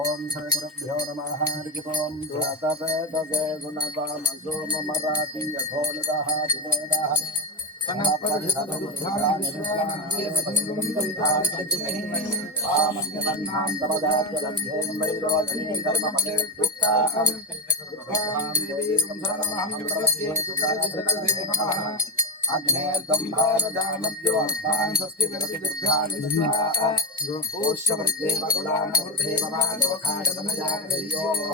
ओम श्री गुरुभ्यो नमः हरि ओम ध्यातवेदसे गुणगानसो ममराति यथोनिदः दिवेदः अग्नेर्दं भारदानव्योऽर्थान् स्वस्ति विरति दुर्गाणि स्वाहा ओष्ठवृद्धेव कुलानवृद्धेवमानोखाडनजागरयोः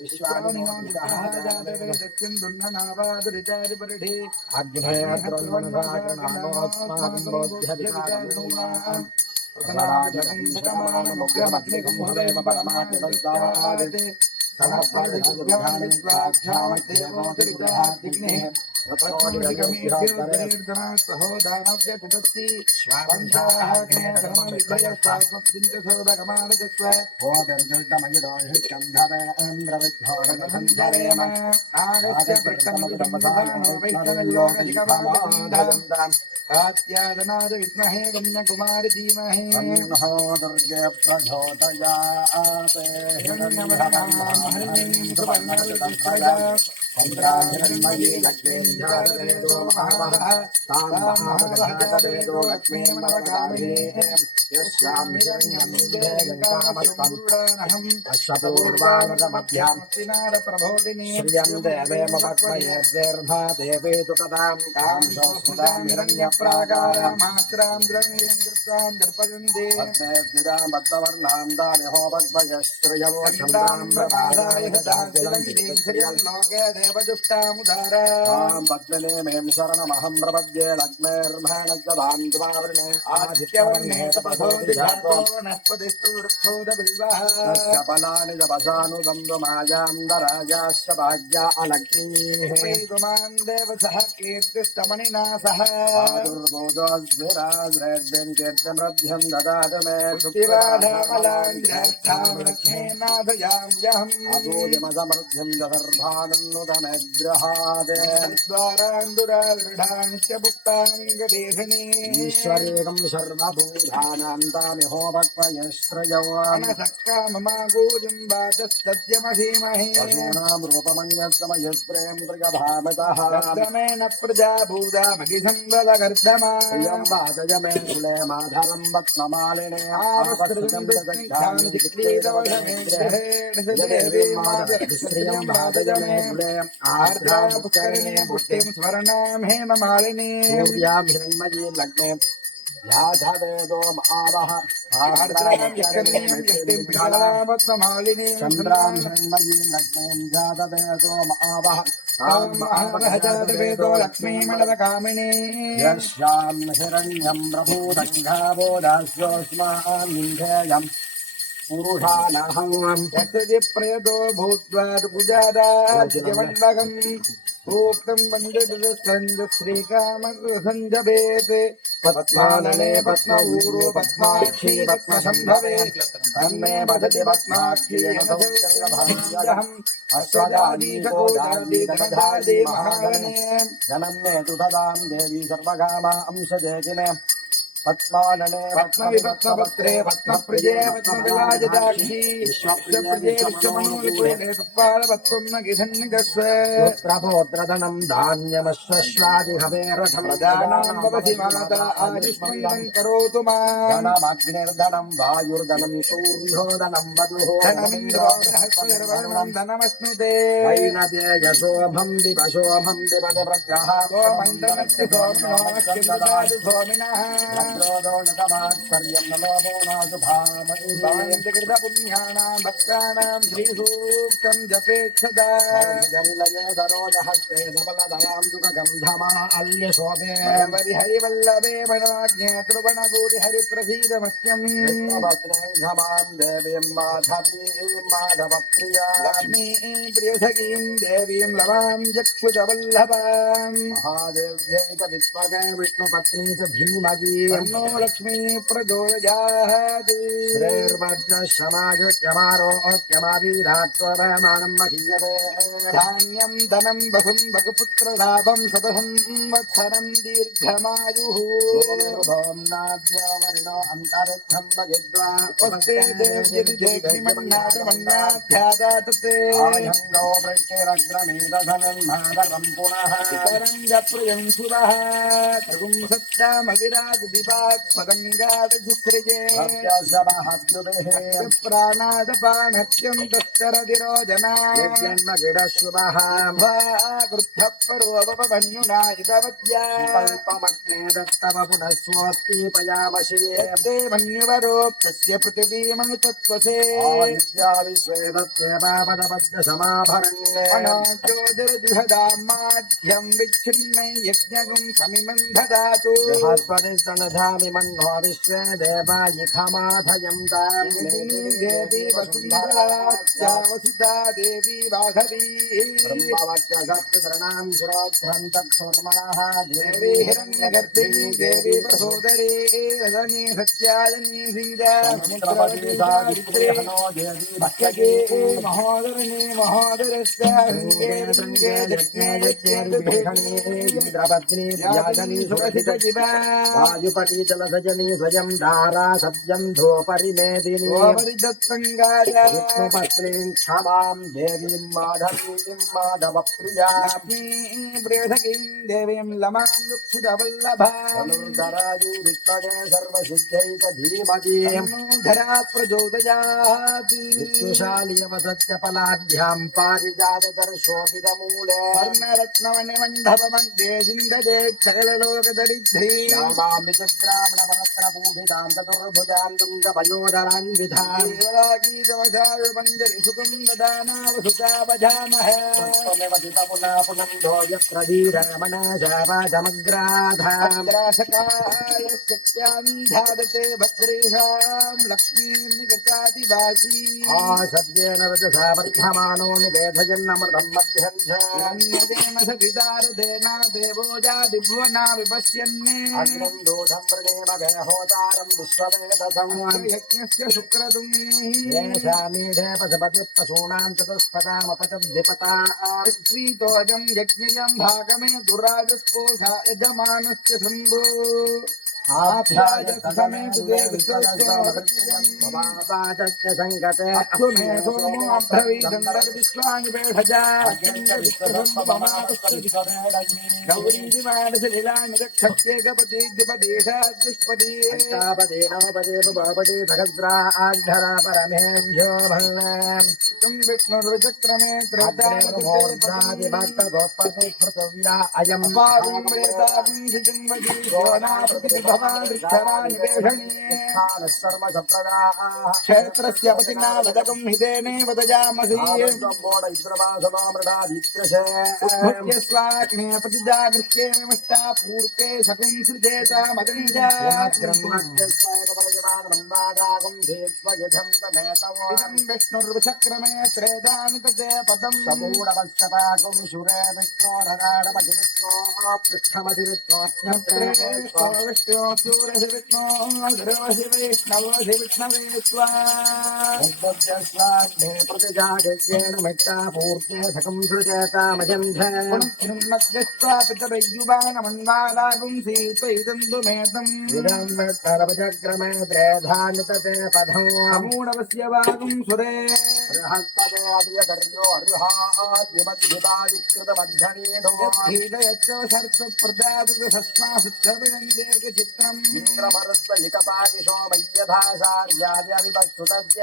विश्वानिमोदितः जातवेदस्यं दुर्ननावादुरिचारिपरिधे अग्नेयद्रन्मनसागणानोऽस्माकं बोध्यविकारणूनाम् प्रथमाजगंसकमानमुग्रमग्निकुम्भवेम परमात्मदस्तात् समर्पणदिग्भ्यानि स्वाध्यामदेवोऽतिरिक्तः कात्यायनाय विद्महे कन्याकुमारी धीमहि तन्नो दुर्गे प्रचोदयात् हिरण्यवर्णं सुवर्णरजतस्रजात् चन्द्राहिरण्मयी लक्ष्मीं जातवेदो महावः तां महावहजातवेदो लक्ष्मीं नवकामिनीं यस्यां हिरण्यं गङ्गामस्तमुरुडानहम् अश्वपूर्वामृतमभ्यां नारप्रबोधिनीं श्रियं देवेम वक्मयेर्देर्भा देवे तु तदां कां संस्मृतां हिरण्यप्राकारामात्रां द्रव्यें कृत्वां दर्पयन्ते बद्धवर्णां दानिहो वक्मयश्रियं चन्द्रां प्रभादाय दार्जिलङ्गीं श्रियं लोके देवदुष्टामुदारां पद्मने में शरणमहं प्रपद्ये लग्नेर्भाणद्ददां द्वावृणे आदित्यवर्णे तपसो दिजातो वनस्पतिस्तु वृक्षोदबिल्वः तस्य फलानि जपसानुगन्धमायान्दराजास्य भाग्या अलग्नीः प्रीतुमान् देवसः कीर्तिस्तमनिना सह दुर्बोधोऽद्भिराज्रेद्यं कीर्तिमृद्ध्यं ददातु मे शुक्तिराधामलाञ्ज्यर्थां लक्ष्मीनाथयाम्यहम् अभूयमसमृद्ध्यं ददर्भानन्नुतमेग्रहादे द्वारान्दुरादृढानित्यभुक्तानि गदेशिनी ईश्वरेकं सर्वभूतानां तामिहो भक्वयश्रयौ अनसक्काममागूजं वाचस्तद्यमधीमहि पशूनां रूपमन्यस्तमयस्प्रें त्रिगभामतः कर्दमेन प्रजाभूतामगिसंवदकर्दमा प्रियं वाचय मे कुले माधवं वत्समालिने आवस्त्रजं ददग्धानि चिक्लीतवशमे श्रियं वाचय मे कुले आर्द्रां पुष्करिणीं पुष्टिं स्वर्णां हेममालिनीं सूर्यां हिरण्मयीं लग्ने याधवेदो आवह आर्द्रां पुष्करिणीं पुष्टिं पिङ्गलावत्समालिनीं चन्द्रां हिरण्मयीं लग्नें याधवेदो आवह तां महावहजातवेदो लक्ष्मीमण्डलकामिनी यस्यां हिरण्यं प्रभूतङ्घाबोधास्योऽस्मान्निन्धेयम् पुरुषानहं यस्य प्रयतो भूत्वा पूजादाज्यमण्डकम् सूक्तं वन्दे श्रीकामसञ्जभेत् पद्मानने पद्मऊरो पद्माक्षी पद्मसम्भवे तन्मे वदति पद्माक्षी भाग्यहम् अश्वदादीशकोदादीधनधादे महारणे जनम् मे तु तदां देवी सर्वकामा अंशदेकिने पद्मानने पद्मविपद्मपत्रे पद्मप्रिये पद्मविलाजदाक्षी विश्वप्रिये विश्वमनोलिपूर्णे सुपालपत्वं न गिधन्निगस्व पुत्रपौत्रधनं धान्यमश्वश्वादिहवेरथं प्रदानं भवति माता आदिष्मन्दं करोतु मां धनमग्निर्धनं वायुर्धनं सूर्योधनं वधुः धनमिन्द्रो बृहस्पतिर्वरुणं धनमश्नुते वैनतेजसोऽभं विपशोऽभं विपद प्रत्यः सोमन्दनस्य सोमिनोऽस्य ददातु सोमिनः ्यं नमो नाजुभामृतपुण्यानां भक्तानां श्रीसूक्तं जपेक्षदा जनिलयेधरोजहस्ते सबलधरां सुखगन्धमाल्यशोभे हरिवल्लभे मणाज्ञे त्रिभुवनगौरिहरिप्रसीदमह्यं भद्रेङ्घमां देवीं माधवीं माधवप्रिया लक्ष्मीं प्रियसखीं देवीं लवां चक्षुजवल्लभां महादेव्यै विष्णुपत्नी च भीमगी तन्नो लक्ष्मी प्रचोदयात् श्रीर्मज्ञशमायुज्यमारोग्यमावीरात्वमानं महीयते धान्यं धनं बहुं भगपुत्रलाभं शतसंवत्सरं दीर्घमायुः ओम नाद्यवरिणो अन्तरिक्षं भगिद्वा उपस्ते देव्यति देग्निमन्नादमन्नाध्यादातते आयङ्गो वृक्षेरग्रमेदधनन्नादकं पुनः इतरं जप्रयं सुरः तगुं सत्यामविराजदिवात् पदङ्गादसुसृजे सत्यसमहद्युभिः प्राणादपानत्यं तस्करदिरोजना यज्ञन्मगिडशुभः वा कृद्धपरोपमन्युना इदवत्या कल्पमग्ने दत्तव पुनः स्वस्तीपयामशे ते मन्युवरोक्तस्य पृथिवीमनुतत्त्वसे आदित्या विश्वे दत्तेवापदपद्यसमाभरण्ये अनाज्योतिर्जुहदामाध्यं विच्छिन्नै यज्ञगुं समिमं ददातु बृहस्पतिस्तनधामि मन्नो विश्वे देवायिखमाधयं तां देवी वसुन्धरा वसुधा देवी वाघवी ब्रह्मवज्रसप्तशरणां शिरोध्रं तत्सोर्मणः देवी हिरण्यगर्भिणी देवी प्रसोदरी रजनी सत्यायनी सीता समुद्रवती सावित्री भक्ष्यके महोदरणे महोदरस्य गङ्गे गङ्गे यज्ञे यज्ञे विभीषणे इन्द्रपत्नी व्याजनी सुरसितजिवा वायुपति जलसजनी स्वयं धारा सत्यं धूपरिमेदिनी गोपरिदत्तङ्गाया विष्णुपत्नीं क्षमां देवीं माधवीं माधवप्रियां प्रेषकीं देवीं लमां युक्षुदवल्लभा धनुर्धराजी विद्महे सर्वसिद्धैकधीमतीं धरा प्रचोदयात् विष्णुशालीयवसत्यफलाढ्यां पारिजातदर्शोऽपितमूले स्वर्णरत्नमणिमण्डपमध्ये सिन्धते सकललोकदरिद्री श्यामामि च ब्राह्मणवरत्नपूषितां चतुर्भुजां तुङ्गपयोधरान्विधां देवदागीतमसारुपञ्जरि सुखं ददानावसुता भजामहे पुनः पुनन्दो यत्र धीरमणशावाजमग्राधां द्रासकाय शक्त्यां ध्यादते भद्रेषां लक्ष्मीं निगतादिवासी सद्येन रजसा वर्धमानो निवेदयन्नमृतं मध्यं च सविदारदेना देवो जादिभुवना विपश्यन्ने अग्निं दूढं वृणेमगे होतारं विश्ववेदसं यज्ञस्य शुक्रतुं येषामीढे पशुपतिः पशूनां चतुष्पदामपचद्विपता स्त्रीतोजं यज्ञयं भागमे दुराजस्कोषा यजमानस्य सन्धो आप्यायसमेत देवस्तोत्रमृत्यं संगते अक्षुमे सोमो अभ्रवीदन्दर्विश्वानि बेढजा गौरीदिमानसलीलानि रक्षत्येकपति द्विपदेशा दुष्पदी तापदेनोपदे भवपदे भगद्रा आग्धरा परमेभ्यो भल्लाम् तुम विष्णुर्चक्रमे त्रेतादिभक्तगोपते पृथिव्या अयं पारुम्रेतादिं जन्मजी योना प्रतिभवान् ऋक्षराणि वेषणीये क्षेत्रस्य पतिना वदकं हिदेने वदयामसि उत्भुत्य स्वाग्ने प्रतिजागृह्ये मिष्टा पूर्ते सकुं सृजेत मदञ्जा इदं विष्णुर्विचक्रमे त्रेदानि तते पदं समूढवत्सपाकुं शुरे विष्णोरराडमधिविष्णो पृष्ठमधिविष्णोऽस्यत्रे विष्णो सूरसि विष्णो ध्रुवसि वैष्णवसि विष्णवे स्वाग्ने प्रतिजागृह्येन मिष्टा पूर्ते सकं सृजेतामजं ध्रुन्मध्यस्त्वा पितरयुवानमन्वादागुंसि त्वयिदन्तुमेतम् इदं विष्णुर्विचक्रमे त्रेधानि तते पदं समूढवस्य वागुं सुरे बृहस्पते आदियकर्यो अर्युहाद्युमद्युतादिकृतमध्यनीडो यद्धीदयच्च सर्पप्रदातुतस्मासुत्थविनन्देक चित्रम् इन्द्रमरुद्वयिकपादिशो मय्यथाचार्याद्यविपत्सुतस्य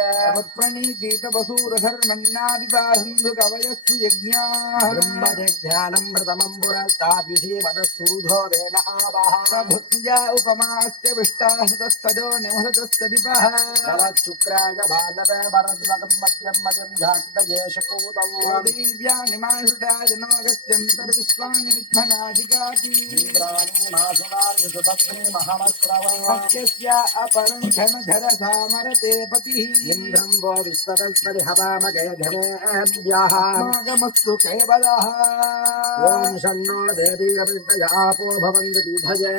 प्रणीतीतवसूरधर्मन्नादिपासन्धु कवयस्तु यज्ञाः ब्रह्मजज्ञानं प्रथमं पुरस्ताद्विषीमदः सूधो वेन आवः भुक्त्या उपमास्य विष्टास्तजो निमः शुक्राय भानवे भरद्वगं मध्यं मजं झाक्तजेशपूतं दिव्यानि मानुषाय नोगस्यन्तर्विश्वानि विघ्नाधिकाति इन्द्राणि मासुरार्धसुभद्रे महमस्रवम् सत्यस्य अपरं घनधरसामरते पतिः इन्द्रं वो विश्वतस्परि हवामगे धनेभ्यः मागमस्तु केवलः ॐ शन्नो देवीरविद्यापो भवन्तु पीठये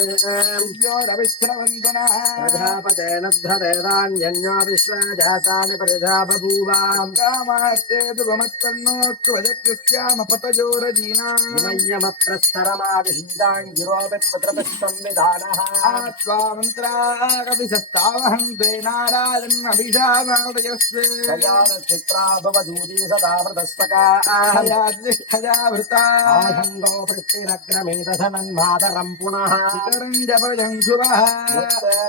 योरविश्रवन्तुनः प्रजापतेन ध्रदेदान्यन्यो विश्वजातानि परिधा बभूवाम् कामास्ते दुगमत्कर्णोत्तु वजकृस्याम पतयोरजीनाम् इमय्यमप्रस्तरमादिशिन्दाङ्गिरोपित्पुत्रपुष्पंविधानः आत्वा मन्त्रागभिसत्तावहं द्वे नाराजन् अभिषामादयस्वे तयानचित्रा भवदूती सदा वृतस्तका हयादिष्ठयावृता आसङ्गो वृत्तिरग्रमेतधनन्मातरम् पुनः इतरं जपजं शुभः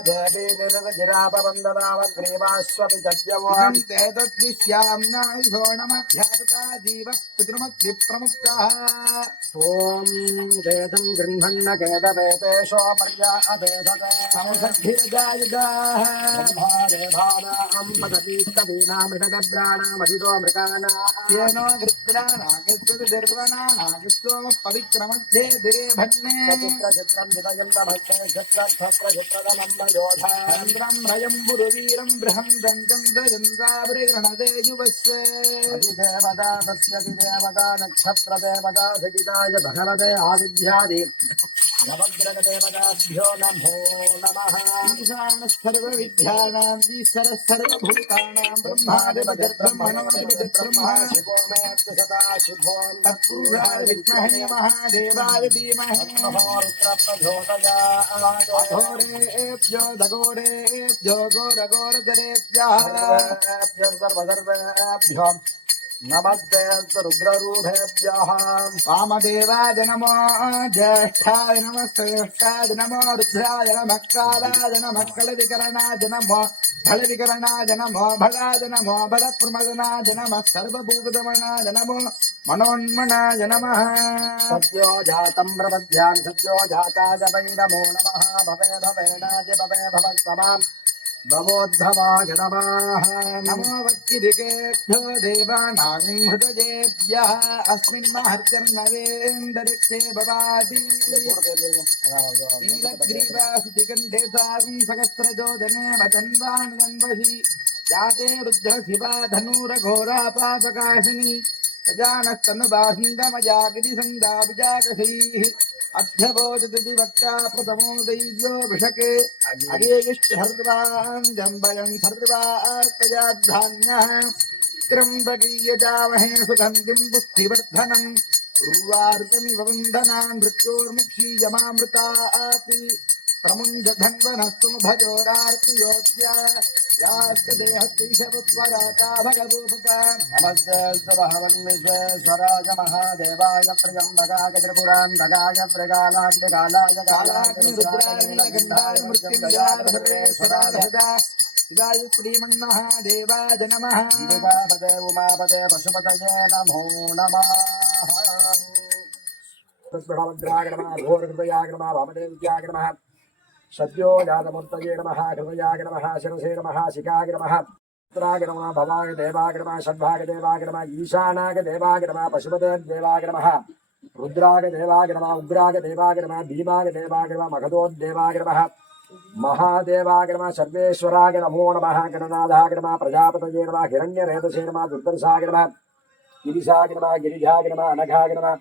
देवी निर्वजिरापवन्दनामग्रीवास्वपि तद्यवो ते तद्विश्याम्नायुधो नमध्यापता जीव पितृमद्विप्रमुक्तः ॐ वेदं गृह्णन्न केदवेतेशो मर्या अभेदते संसद्धिर्जायुधाः ब्रह्मादेवानां पदतीस्तवीनामृतगब्राणामहितो मृगाणाः येनो गृत्राणाकृष्टोम पवित्रमध्ये दिरे भन्ने चित्रचित्रं विदयन्तभक्ते चित्रक्षत्रचित्रदमम्बयोधा चन्द्रं रयं बुरुवीरं बृहन्दं चन्द्रचन्द्रावृगृणदे युवस्वे अधिदेवता तस्यधिदेवता नक्षत्रदेवता सहिताय भगवते आदिध्यादि नवग्रहदेवताभ्यो नमो नमः ईशानः सर्वविद्यानां ईश्वरः सर्वभूतानां ब्रह्मादिपजब्रह्मणोऽधिपतिर्ब्रह्मा शिवो मे सदा शिवो तत्पुरुषाय विद्महे महादेवाय धीमहि रुद्रप्रचोदयात् अघोरेभ्यो दघोरेभ्यो घोरघोरधरेभ्यः सर्वसर्वेभ्यो नमस्ते रुद्ररूढेभ्यः वामदेवाय नमो ज्येष्ठाय नमः श्रेष्ठाय नमो रुद्राय नमः कालाय नमः कलविकरणाय नमः फलविकरणाय नमो भगाय नमो बलप्रमदनाय नमः सर्वभूतदमनाय नमो मनोन्मनाय नमः सद्यो जातं प्रपद्यान् सद्यो जाताय वै नमो नमः भवे भवेनाय भवे भवत्समाम् भवोद्भवाय नमः नमो वक्किरिकेभ्यो देवानां हृदयेभ्यः अस्मिन् महर्त्यर्नवेन्दरिक्षे भवाति नीलग्रीवासुतिकण्ठे साकं सहस्रजोजने मदन्वानुदन्वहि जाते रुद्रशिवा धनुरघोरापापकाशिनी गजानस्तनुबाहिन्दमजागिरिसङ्गाभिजाकषैः अध्यभोजति वक्ता प्रथमो दैव्यो भिषके अगेयिष्ठर्वान् जम्बयन् सर्वास्तयाद्धान्यः त्र्यम्बकीयजामहे सुगन्धिं पुष्टिवर्धनम् उर्वारुकमिव वन्दनान् मृत्योर्मुक्षीयमामृतापि प्रमुञ्जधन्वनस्तु भजोरार्तियोद्या यास्य देहस्त्रीशवत्वराता भगवोपका नमस्तेस्तवहवन्विश्वेश्वराय महादेवाय त्र्यम्बकाय त्रिपुरान्तकाय प्रगालाग्निकालाय कालाग्निरुद्राय नीलकण्ठाय मृत्युञ्जयाय सर्वेश्वराय शिवाय श्रीमन्महादेवाय नमः दिवापदे उमापदे पशुपतये नमो नमः भद्राय नमः घोरहृदयाय नमः वामदेव्याय नमः सद्यो जातमूर्तये नमः हृदयाय नमः शिरसे नमः शिखाय नमः पुत्राय नमः भवाय देवाय नमः षड्भाग देवाय नमः ईशानाय देवाय नमः पशुपते देवाय नमः रुद्राय देवाय नमः उग्राय देवाय नमः भीमाय देवाय नमः मगधोद्देवाय नमः महादेवाय नमः सर्वेश्वराय नमो नमः गणनाथाय नमः प्रजापतये नमः हिरण्यरेतसे नमः दुर्दर्शाय नमः गिरिशाय नमः गिरिजाय नमः अनघाय नमः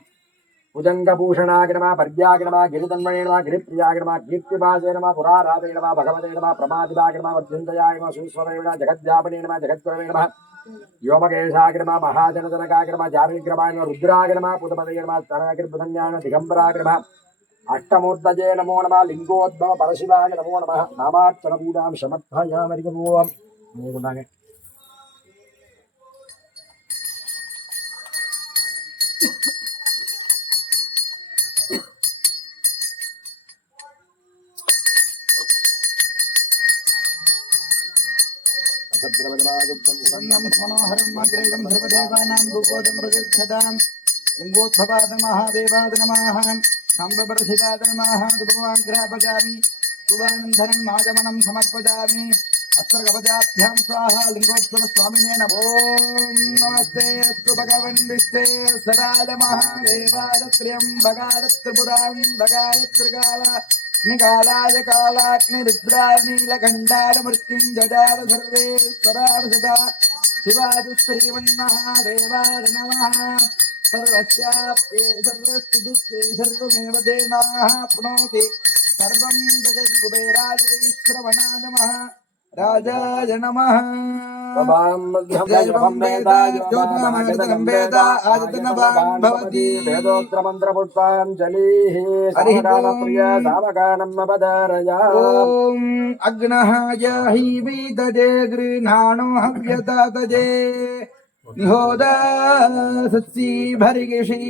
भुजंगभूषणाय नमः पर्याय नमः गिरितन्मये नमः गिरिप्रियाय नमः कीर्तिपासे नमः पुराराधे नमः भगवते नमः प्रमादिवाय नमः वध्यन्तयाय नमः सुस्वराय नमः जगज्जापने नमः जगत्प्रवे नमः व्योमकेशाय नमः महाजनजनकाय नमः जामिग्रमाय नमः रुद्राय नमः पुतपदये नमः स्तनगिरिबुधन्याय नमः दिगम्बराय नमः अष्टमूर्तये नमो नमः लिंगोद्भव परशिवाय नमो नमः नामार्चन पूजां समर्पयामि मनोहरं मग्रेयं सर्वदेवानां रूपोदं प्रगच्छतां लिङ्गोद्भवाद महादेवाद नमः साम्बप्रथिताद नमः दुर्वाग्रहपजामि शुभानन्दनं माजमनं समर्पयामि अस्त्रगवजाभ्यां स्वाहा लिंगोत्सव स्वामिने नमो नमस्ते अस्तु भगवन् विष्णे सदाय महादेवाय त्र्यम्बकाय त्रिपुरां भगाय त्रिकाला निकालाय कालाग्निरुद्राय नीलकण्ठाय मृत्युञ्जयाय सर्वेश्वराय सदा शिवाय श्रीमन्महादेवाय नमः सर्वस्याप्ये सर्वस्तिदुस्ते सर्वमेव देनाः प्रणोति सर्वं जगति कुबेराय विश्रवणाय नमः राजाय नमः दैवं वेद ज्योतिनामगतं वेद आदितनवान् भवति वेदोत्रमन्त्रपुष्पाञ्जलिः सावगानप्रिय सावगानम् अपदारय ॐ अग्नः याहि विदजे गृह्णाणो हव्यतजे निहोदा सत्सी भरिगिषि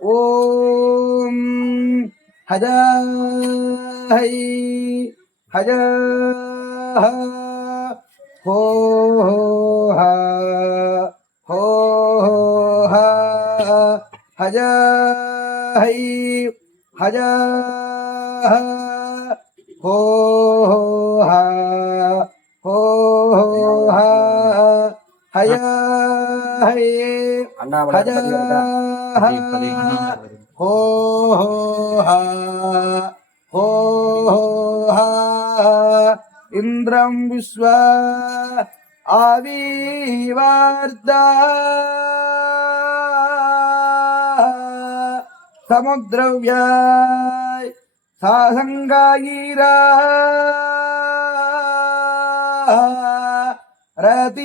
ॐ हजाहै हजा हो हा हो हा हजा है हजा हो हा हो हा हया है हजा हो हा हो हा इंद्रं विश्वा आविवार्ता समुद्रव्याय सासंगायिरा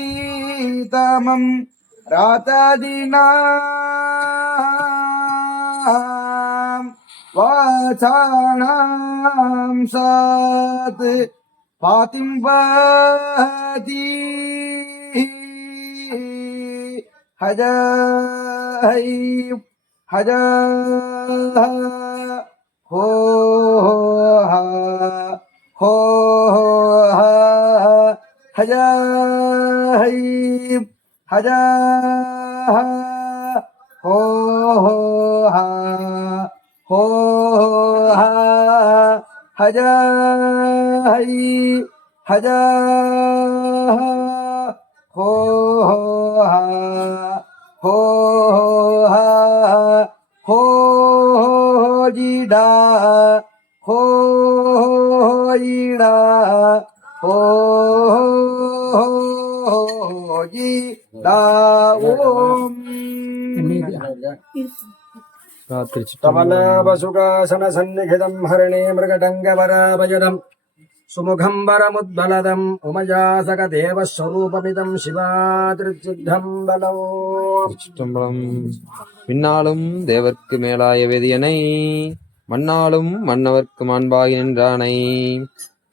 रतीतमं रातादिना वाचानां सात् पातिं वाति हजाय हजा हो हा हो हा हजा हजा हो हा हो हा हजा हजा हो हा हो हा हो जीडा हो ईडा हो जीडा ओम कमलावसुकासनसन्निहितं हरिणे मृगटङ्गवराभजदम् सुमुखं वरमुद्बलदम् उमया सकदेवस्वरूपमिदं शिवातिर्चिद्धं बलो சிற்றம்பலம். விண்ணாளும் தேவர்க்கு மேலாய வேதியனை மண்ணாளும் மன்னவர்க்கு மாண்பாகி நின்றானை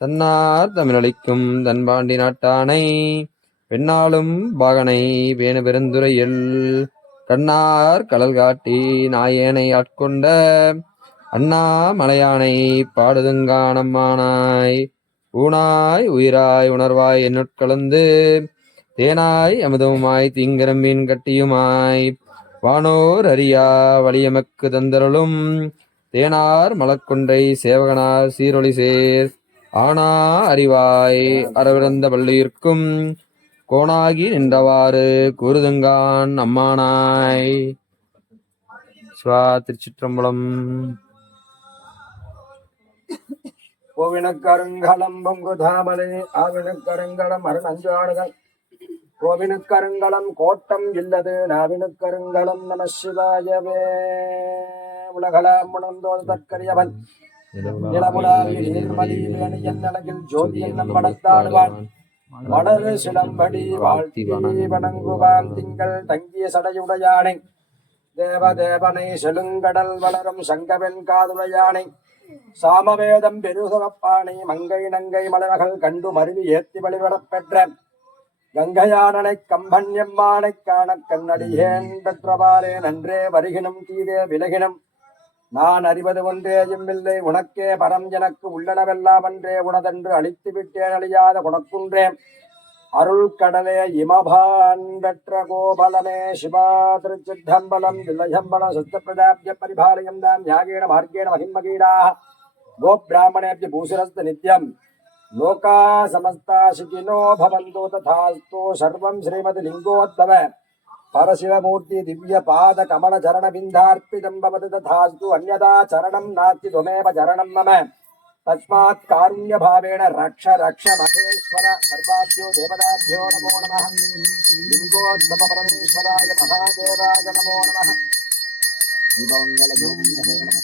தன்னார் தமிழளிக்கும் தன்பாண்டி நாட்டானை பெண்ணாளும் பாகனை பேணு பெருந்துரையில் கண்ணார் கடல் காட்டி நாயேனை ஆட்கொண்ட அண்ணா மலையானை பாடுதுங்கானம்மானாய் ஊனாய் உயிராய் உணர்வாய் என்னுட்கலந்து தேனாய் அமுதமுமாய் தீங்கரம்பீன் கட்டியுமாய் வானோர் அறியா வலியமக்கு தந்தருளும் தேனார் மலர்கொன்றை சேவகனார் சீரொளி சேர் ஆனா அறிவாய் அறவிறந்த பள்ளியிற்கும் கோணாகி நின்றவாறு கூறுதுங்கான் அம்மானாய். சிவா திருச்சிற்றம்பலம். கோவினக்கருங்கலம் பொங்குதாமலை ஆவினக்கருங்கலம் அருணஞ்சாடுகள் கோவினுக்கருங்கலம் கோட்டம் இல்லது நாவினுக்கருங்கலம் நம சிவாயவே. உலகலாம் உணர்ந்தோது தற்கரியவன் நிலமுலாவில் நீர்மலியில் அணியன் அழகில் ஜோதி என்னும் படத்தாடுவான் வளரு சிலம்படி வாழ்த்தி வணங்குவான் திங்கள் தங்கிய சடையுடையானை தேவதேவனை செலுங்கடல் வளரும் சங்கவென் காதுடையானை சாமவேதம் பெருசுகப்பானை மங்கை நங்கை மலைமகள் கண்டு மருவி ஏத்தி வழிபடப் பெற்ற கங்கையானனை கம்பன் எம்மானை காண கண்ணடியேன் பெற்றவாறே நன்றே வருகினும் தீதே விலகினும் நான் அறிவது ஒன்றே எம்மில்லை உனக்கே பரம் எனக்கு உள்ளனவெல்லாம் அன்றே உனதென்று அழித்து விட்டேன் அழியாத குணக்குன்றே அருள் கடலே இமபான் பெற்ற கோபலமே சிவா திருச்சித்தம்பலம் தில்லயம்பலம் சுத்த பிரதாபிய பரிபாலயம் தாம் யாகேன மார்க்கேண மகின்மகீடா गोब्राह्मणेभ्य भूषणस्त नित्यं लोका समस्ता सुखिनो भवन्तु तथास्तु सर्वं श्रीमद्लिङ्गोद्भव परशिवमूर्ति दिव्य पाद कमल चरण बिन्दार्पितं भवतु तथास्तु अन्यदा चरणं नास्ति त्वमेव चरणं मम तस्मात् कारुण्य भावेन रक्ष रक्ष महेश्वर सर्वाभ्यो देवताभ्यो नमो नमः लिङ्गोद्भव परमेश्वराय महादेवाय नमो नमः दिवंगल ज्योति नमो नमः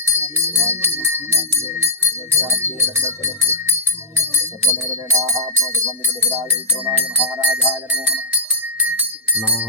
सर्वमेवदेनाः सर्वमिदलिहिराय विक्रोणाय महाराजाय नमो नमः नाम